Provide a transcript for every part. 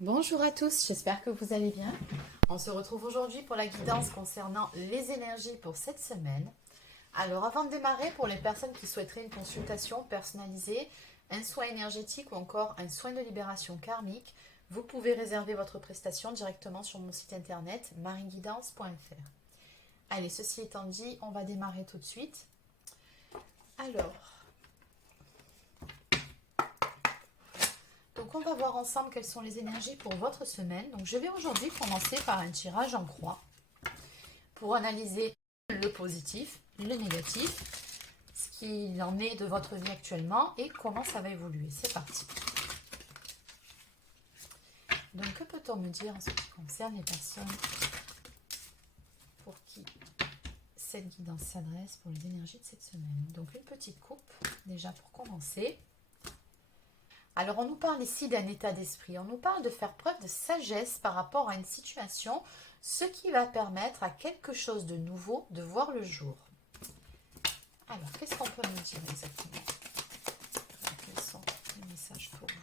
Bonjour à tous, j'espère que vous allez bien. On se retrouve aujourd'hui pour la guidance concernant les énergies pour cette semaine. Alors avant de démarrer, pour les personnes qui souhaiteraient une consultation personnalisée, un soin énergétique ou encore un soin de libération karmique, vous pouvez réserver votre prestation directement sur mon site internet marieguidance.fr. Allez, ceci étant dit, on va démarrer tout de suite. Alors, donc on va voir ensemble quelles sont les énergies pour votre semaine. Donc je vais aujourd'hui commencer par un tirage en croix pour analyser le positif, le négatif, ce qu'il en est de votre vie actuellement et comment ça va évoluer. C'est parti. Donc que peut-on me dire en ce qui concerne les personnes pour qui cette guidance s'adresse pour les énergies de cette semaine? Donc une petite coupe déjà pour commencer. Alors, on nous parle ici d'un état d'esprit. On nous parle de faire preuve de sagesse par rapport à une situation, ce qui va permettre à quelque chose de nouveau de voir le jour. Alors, qu'est-ce qu'on peut nous dire exactement? Quels sont les messages pour vous?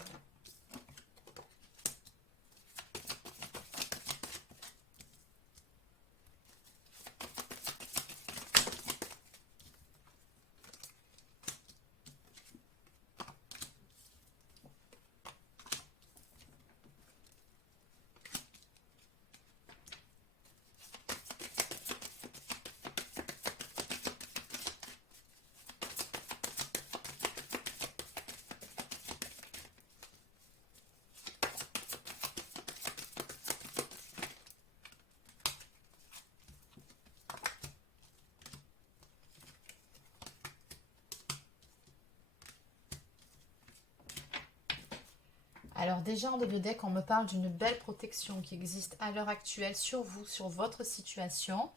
Alors déjà en début de deck, on me parle d'une belle protection qui existe à l'heure actuelle sur vous, sur votre situation.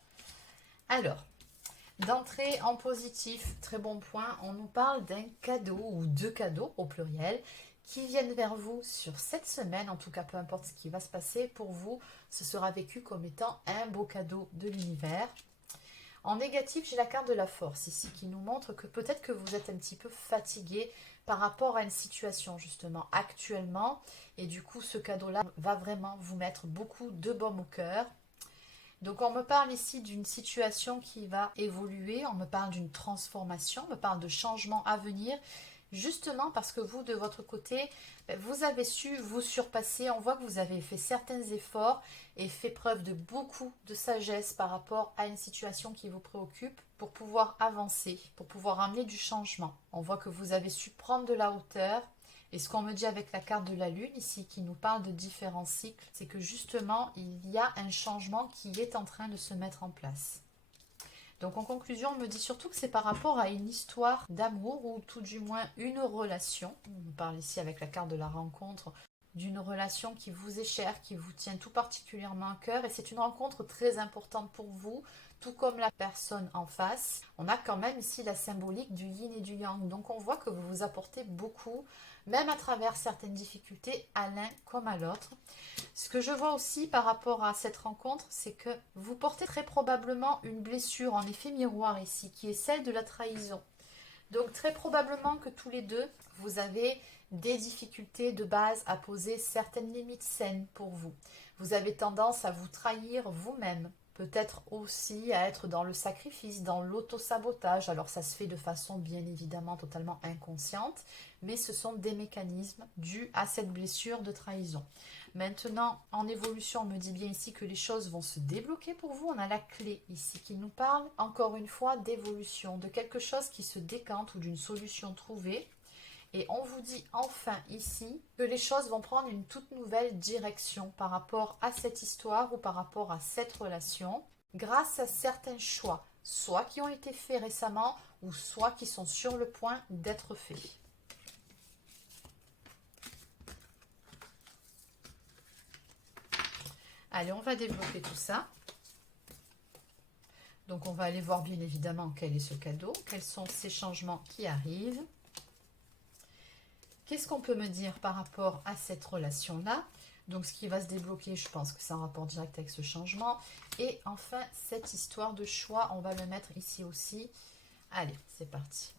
Alors, d'entrée en positif, très bon point, on nous parle d'un cadeau ou deux cadeaux au pluriel qui viennent vers vous sur cette semaine. En tout cas, peu importe ce qui va se passer pour vous, ce sera vécu comme étant un beau cadeau de l'univers. En négatif, j'ai la carte de la force ici qui nous montre que peut-être que vous êtes un petit peu fatigué par rapport à une situation justement actuellement. Et du coup, ce cadeau-là va vraiment vous mettre beaucoup de baume au cœur. Donc on me parle ici d'une situation qui va évoluer, on me parle d'une transformation, on me parle de changements à venir, justement parce que vous, de votre côté, vous avez su vous surpasser. On voit que vous avez fait certains efforts et fait preuve de beaucoup de sagesse par rapport à une situation qui vous préoccupe pour pouvoir avancer, pour pouvoir amener du changement. On voit que vous avez su prendre de la hauteur. Et ce qu'on me dit avec la carte de la Lune ici, qui nous parle de différents cycles, c'est que justement, il y a un changement qui est en train de se mettre en place. Donc en conclusion, on me dit surtout que c'est par rapport à une histoire d'amour ou tout du moins une relation. On parle ici avec la carte de la rencontre d'une relation qui vous est chère, qui vous tient tout particulièrement à cœur et c'est une rencontre très importante pour vous, tout comme la personne en face. On a quand même ici la symbolique du yin et du yang, donc on voit que vous vous apportez beaucoup, même à travers certaines difficultés, à l'un comme à l'autre. Ce que je vois aussi par rapport à cette rencontre, c'est que vous portez très probablement une blessure en effet miroir ici, qui est celle de la trahison. Donc très probablement que tous les deux, vous avez des difficultés de base à poser certaines limites saines pour vous. Vous avez tendance à vous trahir vous-même, peut-être aussi à être dans le sacrifice, dans l'auto-sabotage. Alors ça se fait de façon bien évidemment totalement inconsciente, mais ce sont des mécanismes dus à cette blessure de trahison. Maintenant, en évolution, on me dit bien ici que les choses vont se débloquer pour vous. On a la clé ici qui nous parle, encore une fois, d'évolution, de quelque chose qui se décante ou d'une solution trouvée. Et on vous dit enfin ici que les choses vont prendre une toute nouvelle direction par rapport à cette histoire ou par rapport à cette relation, grâce à certains choix, soit qui ont été faits récemment ou soit qui sont sur le point d'être faits. Allez, on va développer tout ça. Donc on va aller voir bien évidemment quel est ce cadeau, quels sont ces changements qui arrivent. Qu'est-ce qu'on peut me dire par rapport à cette relation-là? Donc ce qui va se débloquer, je pense que c'est en rapport direct avec ce changement. Et enfin, cette histoire de choix, on va le mettre ici aussi. Allez, c'est parti.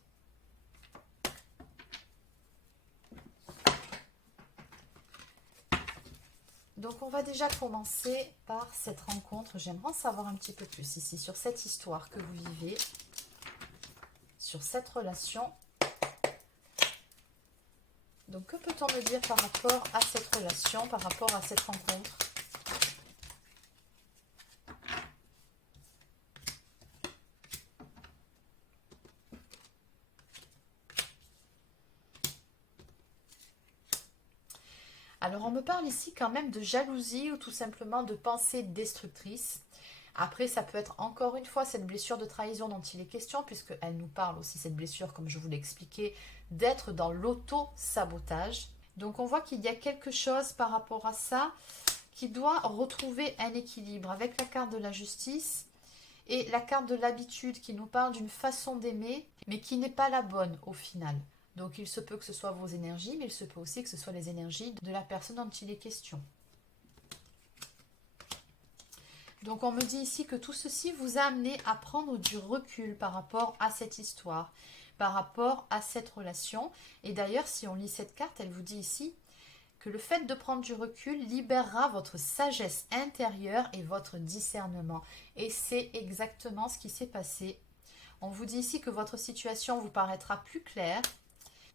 Donc, on va déjà commencer par cette rencontre. J'aimerais en savoir un petit peu plus ici sur cette histoire que vous vivez, sur cette relation. Donc, que peut-on me dire par rapport à cette relation, par rapport à cette rencontre? Alors, on me parle ici quand même de jalousie ou tout simplement de pensée destructrice. Après, ça peut être encore une fois cette blessure de trahison dont il est question, puisqu'elle nous parle aussi, cette blessure, comme je vous l'ai expliqué, d'être dans l'auto-sabotage. Donc, on voit qu'il y a quelque chose par rapport à ça qui doit retrouver un équilibre avec la carte de la justice et la carte de l'habitude qui nous parle d'une façon d'aimer, mais qui n'est pas la bonne au final. Donc il se peut que ce soit vos énergies, mais il se peut aussi que ce soit les énergies de la personne dont il est question. Donc on me dit ici que tout ceci vous a amené à prendre du recul par rapport à cette histoire, par rapport à cette relation. Et d'ailleurs, si on lit cette carte, elle vous dit ici que le fait de prendre du recul libérera votre sagesse intérieure et votre discernement. Et c'est exactement ce qui s'est passé. On vous dit ici que votre situation vous paraîtra plus claire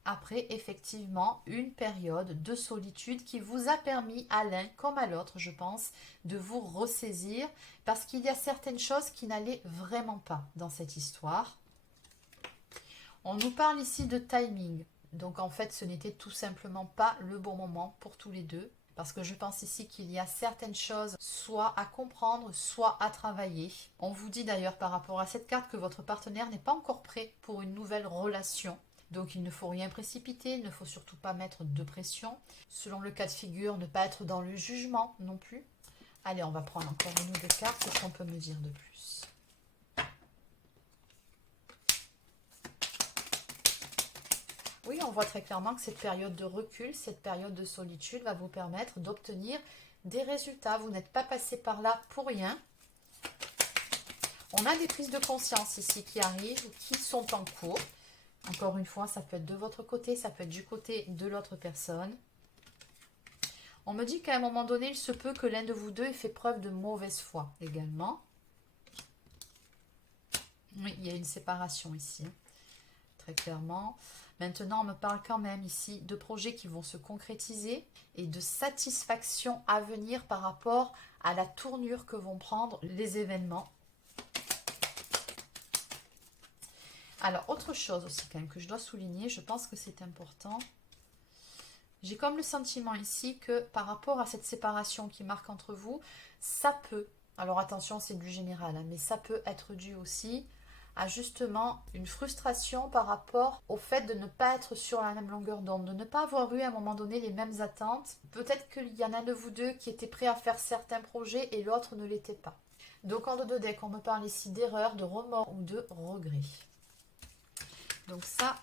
après effectivement une période de solitude qui vous a permis à l'un comme à l'autre, je pense, de vous ressaisir parce qu'il y a certaines choses qui n'allaient vraiment pas dans cette histoire. On nous parle ici de timing. Donc en fait, ce n'était tout simplement pas le bon moment pour tous les deux. Parce que je pense ici qu'il y a certaines choses soit à comprendre, soit à travailler. On vous dit d'ailleurs par rapport à cette carte que votre partenaire n'est pas encore prêt pour une nouvelle relation. Donc il ne faut rien précipiter, il ne faut surtout pas mettre de pression. Selon le cas de figure, ne pas être dans le jugement non plus. Allez, on va prendre encore une ou deux cartes. Qu'est-ce qu'on peut me dire de plus ? Oui, on voit très clairement que cette période de recul, cette période de solitude va vous permettre d'obtenir des résultats. Vous n'êtes pas passé par là pour rien. On a des prises de conscience ici qui arrivent, qui sont en cours. Encore une fois, ça peut être de votre côté, ça peut être du côté de l'autre personne. On me dit qu'à un moment donné, il se peut que l'un de vous deux ait fait preuve de mauvaise foi également. Oui, il y a une séparation ici, très clairement. Maintenant, on me parle quand même ici de projets qui vont se concrétiser et de satisfaction à venir par rapport à la tournure que vont prendre les événements. Alors, autre chose aussi quand même que je dois souligner, je pense que c'est important. J'ai comme le sentiment ici que par rapport à cette séparation qui marque entre vous, ça peut, alors attention c'est du général, hein, mais ça peut être dû aussi à justement une frustration par rapport au fait de ne pas être sur la même longueur d'onde, de ne pas avoir eu à un moment donné les mêmes attentes. Peut-être qu'il y en a de vous deux qui étaient prêts à faire certains projets et l'autre ne l'était pas. Donc en dos de deck, on me parle ici d'erreur, de remords ou de regrets. Donc ça,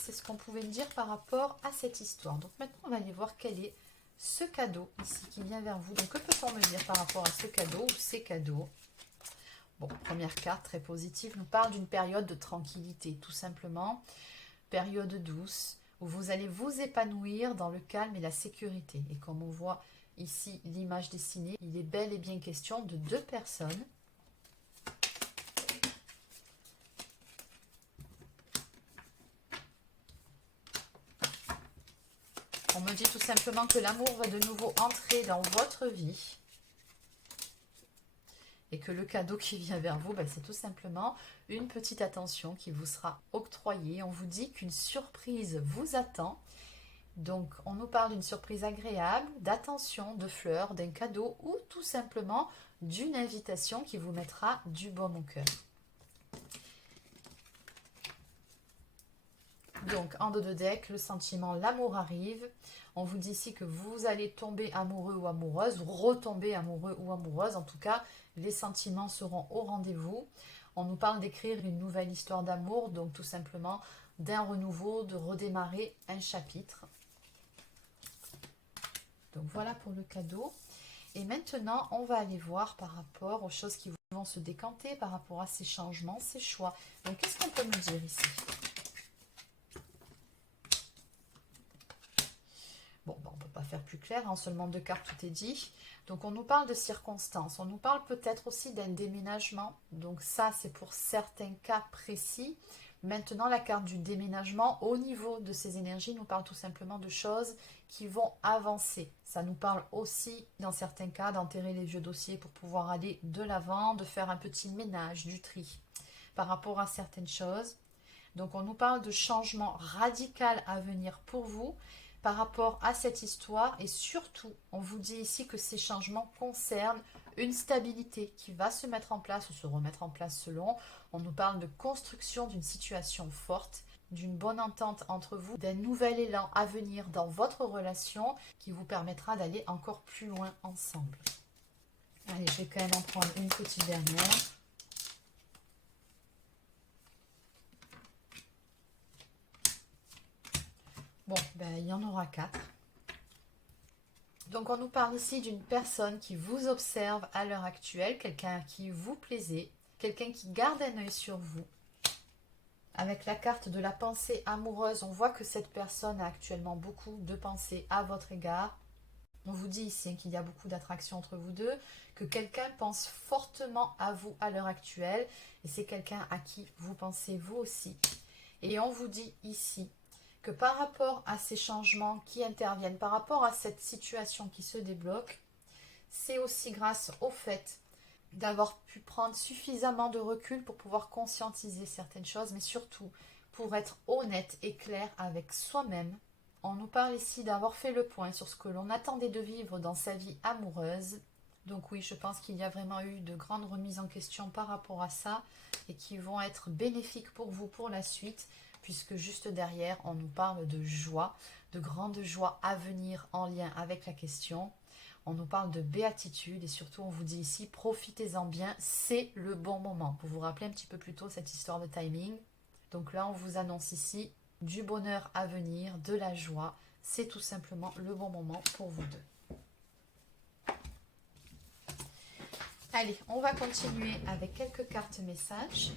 c'est ce qu'on pouvait me dire par rapport à cette histoire. Donc maintenant, on va aller voir quel est ce cadeau ici qui vient vers vous. Donc que peut-on me dire par rapport à ce cadeau ou ces cadeaux? Bon, première carte très positive, nous parle d'une période de tranquillité, tout simplement. Période douce, où vous allez vous épanouir dans le calme et la sécurité. Et comme on voit ici l'image dessinée, il est bel et bien question de deux personnes. On me dit tout simplement que l'amour va de nouveau entrer dans votre vie. Et que le cadeau qui vient vers vous, c'est tout simplement une petite attention qui vous sera octroyée. On vous dit qu'une surprise vous attend. Donc, on nous parle d'une surprise agréable, d'attention, de fleurs, d'un cadeau ou tout simplement d'une invitation qui vous mettra du baume au cœur. Donc, en dos de deck, le sentiment, l'amour arrive. On vous dit ici que vous allez tomber amoureux ou amoureuse, ou retomber amoureux ou amoureuse. En tout cas, les sentiments seront au rendez-vous. On nous parle d'écrire une nouvelle histoire d'amour, donc tout simplement d'un renouveau, de redémarrer un chapitre. Donc voilà pour le cadeau. Et maintenant, on va aller voir par rapport aux choses qui vont se décanter, par rapport à ces changements, ces choix. Donc qu'est-ce qu'on peut nous dire ici ? Bon, on ne peut pas faire plus clair, en seulement 2 cartes, tout est dit. Donc on nous parle de circonstances, on nous parle peut-être aussi d'un déménagement. Donc ça, c'est pour certains cas précis. Maintenant, la carte du déménagement, au niveau de ces énergies, nous parle tout simplement de choses qui vont avancer. Ça nous parle aussi, dans certains cas, d'enterrer les vieux dossiers pour pouvoir aller de l'avant, de faire un petit ménage, du tri par rapport à certaines choses. Donc on nous parle de changement radical à venir pour vous par rapport à cette histoire, et surtout on vous dit ici que ces changements concernent une stabilité qui va se mettre en place ou se remettre en place selon. On nous parle de construction d'une situation forte, d'une bonne entente entre vous, d'un nouvel élan à venir dans votre relation qui vous permettra d'aller encore plus loin ensemble. Allez, je vais quand même en prendre une petite dernière. Bon, ben, il y en aura 4. Donc on nous parle ici d'une personne qui vous observe à l'heure actuelle, quelqu'un qui vous plaisait, quelqu'un qui garde un œil sur vous. Avec la carte de la pensée amoureuse, on voit que cette personne a actuellement beaucoup de pensées à votre égard. On vous dit ici qu'il y a beaucoup d'attraction entre vous deux, que quelqu'un pense fortement à vous à l'heure actuelle, et c'est quelqu'un à qui vous pensez vous aussi. Et on vous dit ici que par rapport à ces changements qui interviennent, par rapport à cette situation qui se débloque, c'est aussi grâce au fait d'avoir pu prendre suffisamment de recul pour pouvoir conscientiser certaines choses, mais surtout pour être honnête et clair avec soi-même. On nous parle ici d'avoir fait le point sur ce que l'on attendait de vivre dans sa vie amoureuse. Donc oui, je pense qu'il y a vraiment eu de grandes remises en question par rapport à ça et qui vont être bénéfiques pour vous pour la suite, puisque juste derrière, on nous parle de joie, de grandes joies à venir en lien avec la question. On nous parle de béatitude et surtout, on vous dit ici, profitez-en bien, c'est le bon moment. Pour vous rappeler un petit peu plus tôt cette histoire de timing. Donc là, on vous annonce ici du bonheur à venir, de la joie. C'est tout simplement le bon moment pour vous deux. Allez, on va continuer avec quelques cartes messages.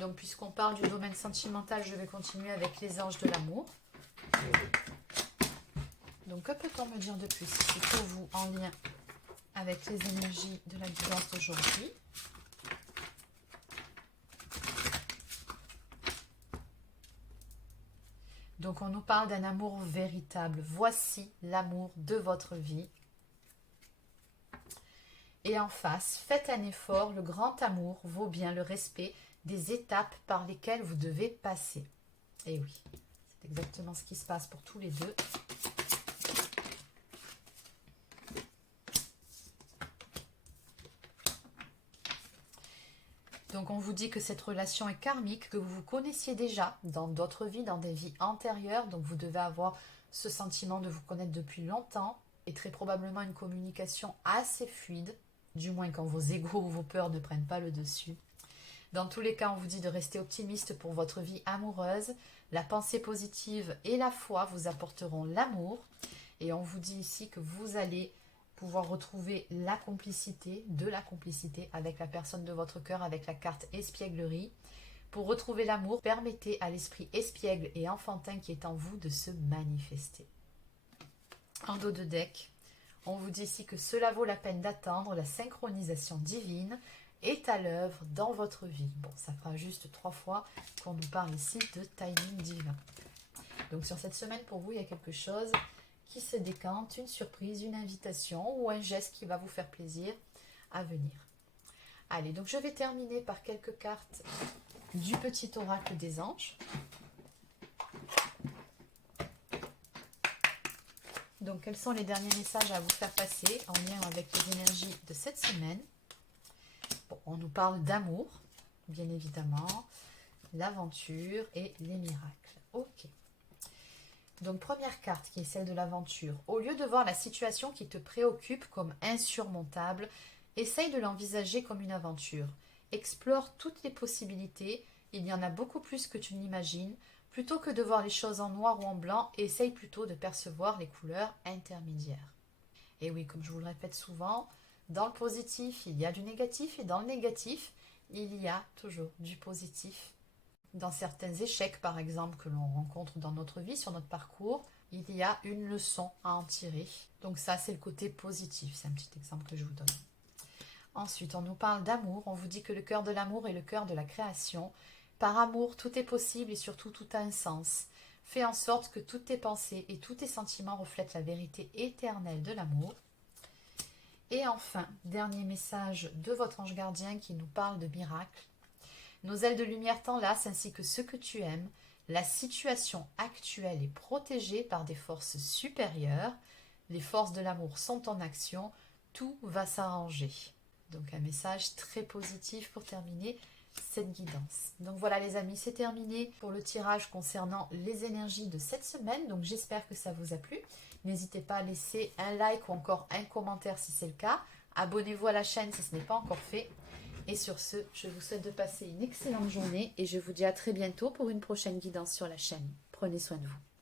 Donc, puisqu'on parle du domaine sentimental, je vais continuer avec les anges de l'amour. Donc, que peut-on me dire de plus ici pour vous en lien avec les énergies de la guidance d'aujourd'hui? Donc, on nous parle d'un amour véritable. Voici l'amour de votre vie. Et en face, faites un effort. Le grand amour vaut bien le respect des étapes par lesquelles vous devez passer. Et oui, c'est exactement ce qui se passe pour tous les deux. Donc on vous dit que cette relation est karmique, que vous vous connaissiez déjà dans d'autres vies, dans des vies antérieures. Donc vous devez avoir ce sentiment de vous connaître depuis longtemps et très probablement une communication assez fluide, du moins quand vos égos ou vos peurs ne prennent pas le dessus. Dans tous les cas, on vous dit de rester optimiste pour votre vie amoureuse. La pensée positive et la foi vous apporteront l'amour. Et on vous dit ici que vous allez pouvoir retrouver la complicité, de la complicité avec la personne de votre cœur, avec la carte espièglerie. Pour retrouver l'amour, permettez à l'esprit espiègle et enfantin qui est en vous de se manifester. En dos de deck, on vous dit ici que cela vaut la peine d'attendre, la synchronisation divine est à l'œuvre dans votre vie. Bon, ça fera juste 3 fois qu'on nous parle ici de timing divin. Donc sur cette semaine, pour vous, il y a quelque chose qui se décante, une surprise, une invitation ou un geste qui va vous faire plaisir à venir. Allez, donc je vais terminer par quelques cartes du petit oracle des anges. Donc, quels sont les derniers messages à vous faire passer en lien avec les énergies de cette semaine? Bon, on nous parle d'amour, bien évidemment, l'aventure et les miracles. Ok. Donc, première carte qui est celle de l'aventure. Au lieu de voir la situation qui te préoccupe comme insurmontable, essaye de l'envisager comme une aventure. Explore toutes les possibilités, il y en a beaucoup plus que tu n'imagines. Plutôt que de voir les choses en noir ou en blanc, essaye plutôt de percevoir les couleurs intermédiaires. Et oui, comme je vous le répète souvent, dans le positif, il y a du négatif et dans le négatif, il y a toujours du positif. Dans certains échecs, par exemple, que l'on rencontre dans notre vie, sur notre parcours, il y a une leçon à en tirer. Donc ça, c'est le côté positif. C'est un petit exemple que je vous donne. Ensuite, on nous parle d'amour. On vous dit que le cœur de l'amour est le cœur de la création. Par amour, tout est possible et surtout tout a un sens. Fais en sorte que toutes tes pensées et tous tes sentiments reflètent la vérité éternelle de l'amour. Et enfin, dernier message de votre ange gardien qui nous parle de miracles. Nos ailes de lumière t'enlacent ainsi que ce que tu aimes. La situation actuelle est protégée par des forces supérieures. Les forces de l'amour sont en action. Tout va s'arranger. Donc un message très positif pour terminer cette guidance. Donc voilà les amis, c'est terminé pour le tirage concernant les énergies de cette semaine. Donc j'espère que ça vous a plu. N'hésitez pas à laisser un like ou encore un commentaire si c'est le cas. Abonnez-vous à la chaîne si ce n'est pas encore fait. Et sur ce, je vous souhaite de passer une excellente journée et je vous dis à très bientôt pour une prochaine guidance sur la chaîne. Prenez soin de vous.